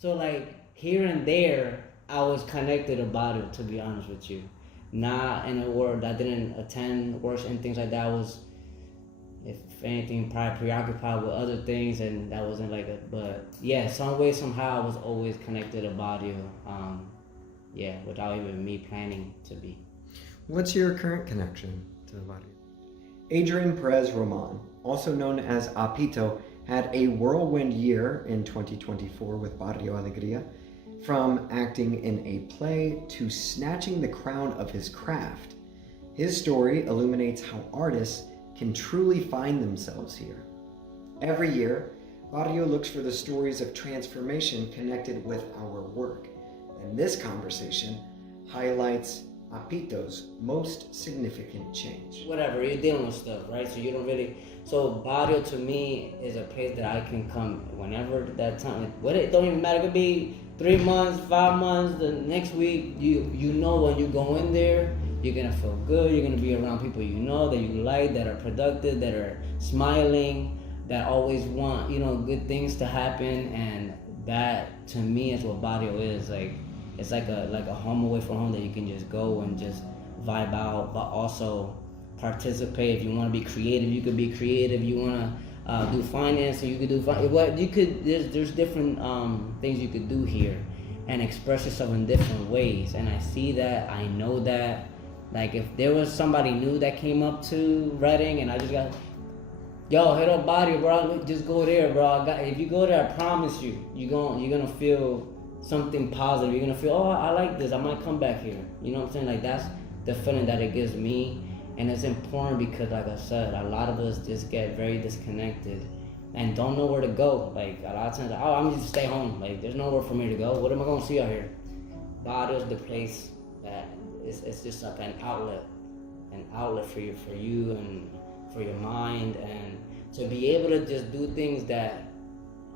So like here and there, I was connected about it. To be honest with you, not in a world that didn't attend works and things like that. I was, if anything, probably preoccupied with other things, and that wasn't like a. But yeah, some way somehow I was always connected to Barrio. Yeah, without even me planning to be. What's your current connection to Barrio? Adrian Perez Roman, also known as Apito, had a whirlwind year in 2024 with Barrio Alegría, from acting in a play to snatching the crown of his craft. His story illuminates how artists can truly find themselves here. Every year, Barrio looks for the stories of transformation connected with our work, and this conversation highlights Apito's most significant change. Whatever, you're dealing with stuff, right? So you don't really. So Barrio to me is a place that I can come whenever that time. What it don't even matter. It could be 3 months, 5 months, the next week. You know when you go in there, you're gonna feel good. You're gonna be around people you know that you like, that are productive, that are smiling, that always want good things to happen, and that to me is what Barrio is like. It's like a home away from home that you can just go and just vibe out, but also participate. If you want to be creative, you could be creative. You want to do finance, you could do what you could. There's different things you could do here, and express yourself in different ways. And I see that. I know that. Like if there was somebody new that came up to Reading, and I just got, yo, hit up Barrio, bro. Just go there, bro. If you go there, I promise you're gonna feel something positive. You're gonna feel, oh, I like this. I might come back here. You know what I'm saying? Like that's the feeling that it gives me, and it's important because, like I said, a lot of us just get very disconnected and don't know where to go. Like a lot of times, oh, I'm just stay home. Like there's nowhere for me to go. What am I gonna see out here? Barrio's the place that it's just like an outlet for you and for your mind, and to be able to just do things that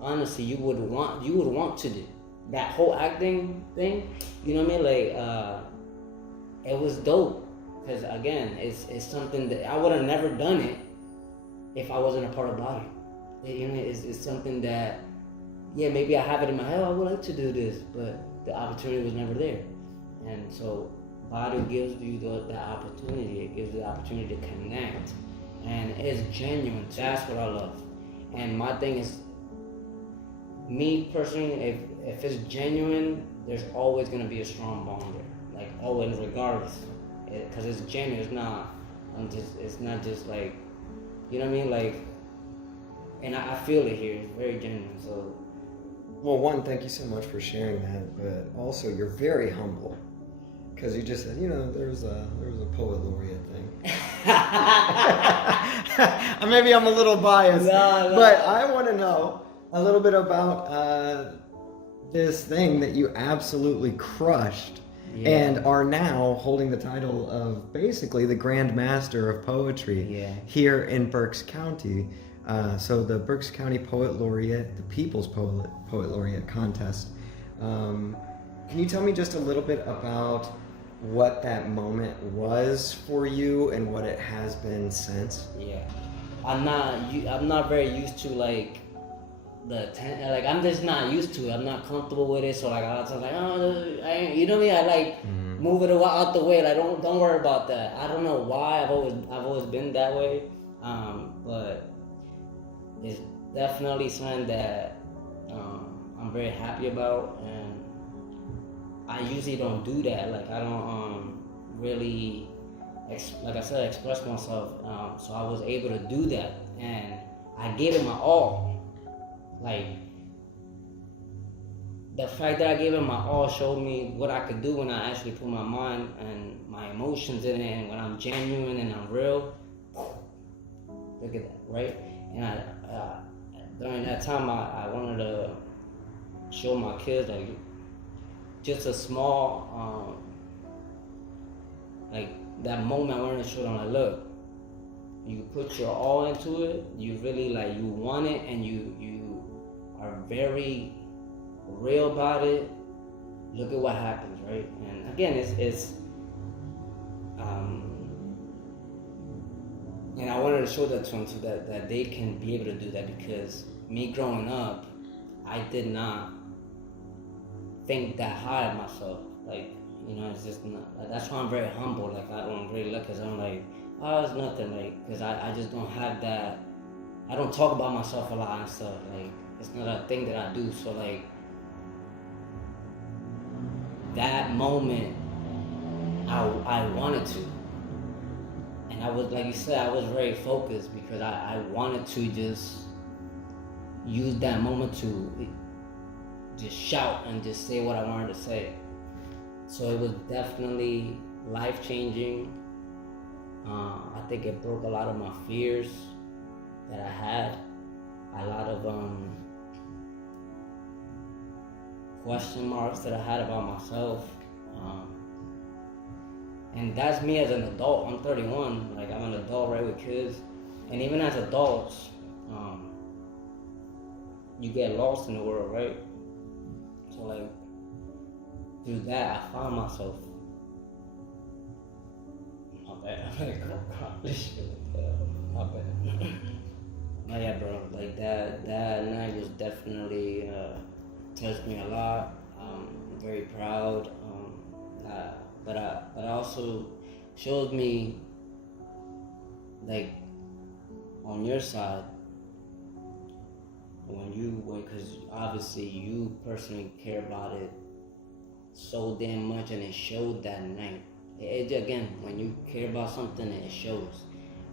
honestly you would want to do. That whole acting thing, you know what I mean? Like, it was dope. Because again, it's something that I would have never done it if I wasn't a part of Barrio. It's something that, yeah, maybe I have it in my head, oh, I would like to do this, but the opportunity was never there. And so Barrio gives you that opportunity. It gives you the opportunity to connect. And it's genuine. That's what I love. And my thing is, me personally, if it's genuine, there's always gonna be a strong bond there. Like always, regardless, because it's genuine. It's not just like, you know what I mean? Like, and I feel it here. It's very genuine. So, well, one, thank you so much for sharing that, but also you're very humble, because you just said, there's a poet laureate thing. Maybe I'm a little biased, but I want to know a little bit about this thing that you absolutely crushed, and are now holding the title of basically the Grand Master of Poetry here in Berks County. So the Berks County Poet Laureate, the People's Poet Laureate contest. Can you tell me just a little bit about what that moment was for you and what it has been since? Yeah, I'm not very used to like I'm just not used to it. I'm not comfortable with it. So like a lot of times, like, oh, I ain't, you know what I mean? I like move it out the way. Like don't worry about that. I don't know why I've always been that way. But it's definitely something that I'm very happy about, and I usually don't do that. Like I don't really like I said, express myself. So I was able to do that, and I gave it my all. Like, the fact that I gave it my all showed me what I could do when I actually put my mind and my emotions in it, and when I'm genuine and I'm real. Look at that, right? And during that time, I wanted to show my kids, like, just a small, like, that moment I wanted to show them, like, look, you put your all into it, you really, like, you want it, and you are very real about it. Look at what happens, right? And again, it's and I wanted to show that to them so that they can be able to do that, because me growing up, I did not think that high of myself. Like, you know, it's just not. Like, that's why I'm very humble. Like, I don't really look, cause I'm like, oh, it's nothing. Like, cause I just don't have that. I don't talk about myself a lot and stuff. Like, it's not a thing that I do. So like, that moment, I wanted to. And I was, like you said, I was very focused because I wanted to just use that moment to just shout and just say what I wanted to say. So it was definitely life-changing. I think it broke a lot of my fears that I had. A lot of question marks that I had about myself. And that's me as an adult. I'm 31. Like, I'm an adult, right, with kids. And even as adults, you get lost in the world, right? So, like, through that, I found myself. My bad. I'm like, oh, this shit. My bad. But yeah, bro. Like, that night was definitely touched me a lot. I'm very proud. But also showed me, like, on your side, because obviously you personally care about it so damn much, and it showed that night. Again, when you care about something, it shows.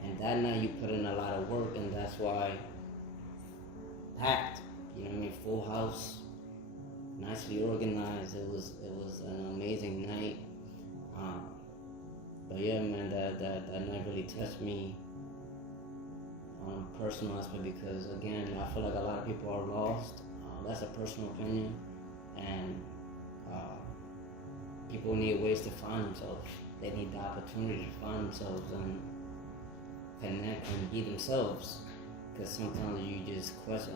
And that night you put in a lot of work, and that's why packed. You know what I mean? Full house, nicely organized. It was an amazing night. But yeah, man, that night really touched me on a personal aspect because, again, I feel like a lot of people are lost. That's a personal opinion, and people need ways to find themselves. They need the opportunity to find themselves and connect and be themselves. Because sometimes you just question,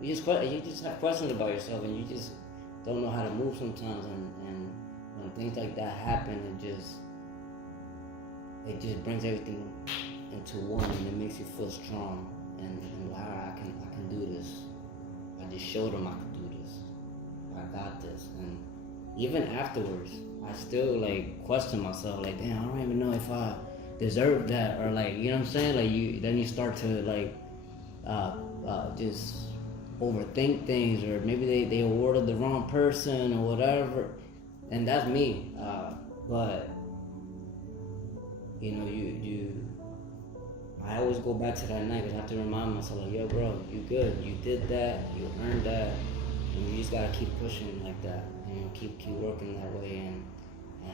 you just have questions about yourself, and you just don't know how to move sometimes. And when things like that happen, it just brings everything into one, and it makes you feel strong. And I can do this. I just showed them I could do this. I got this. And even afterwards, I still like question myself, like, damn, I don't even know if I deserve that, or like, you know what I'm saying? Like, then you start to like just overthink things, or maybe they awarded the wrong person or whatever. And that's me. But you know, I always go back to that night because I have to remind myself, like, yo, bro, you good, you did that, you earned that, and you just gotta keep pushing like that, and keep working that way, and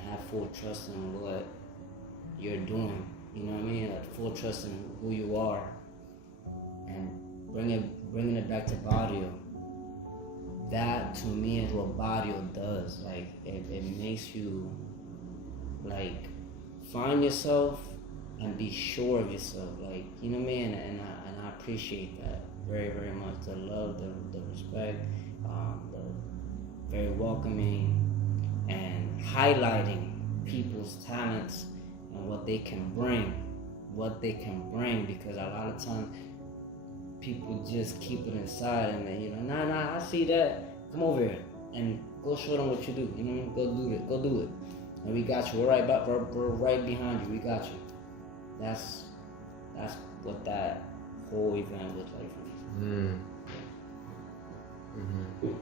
have full trust in what you're doing. You know what I mean? Like, full trust in who you are, and bringing it back to Barrio. That to me is what Barrio does. Like, it makes you like find yourself and be sure of yourself. Like, you know what I mean? And I appreciate that very, very much. The love, the respect, the very welcoming, and highlighting people's talents and what they can bring. Because a lot of times people just keep it inside, and they, you know, nah, I see that. Come over here and go show them what you do. You know what I mean? Go do it. And we got you. We're right behind you. We got you. That's what that whole event was like for me. Mm-hmm.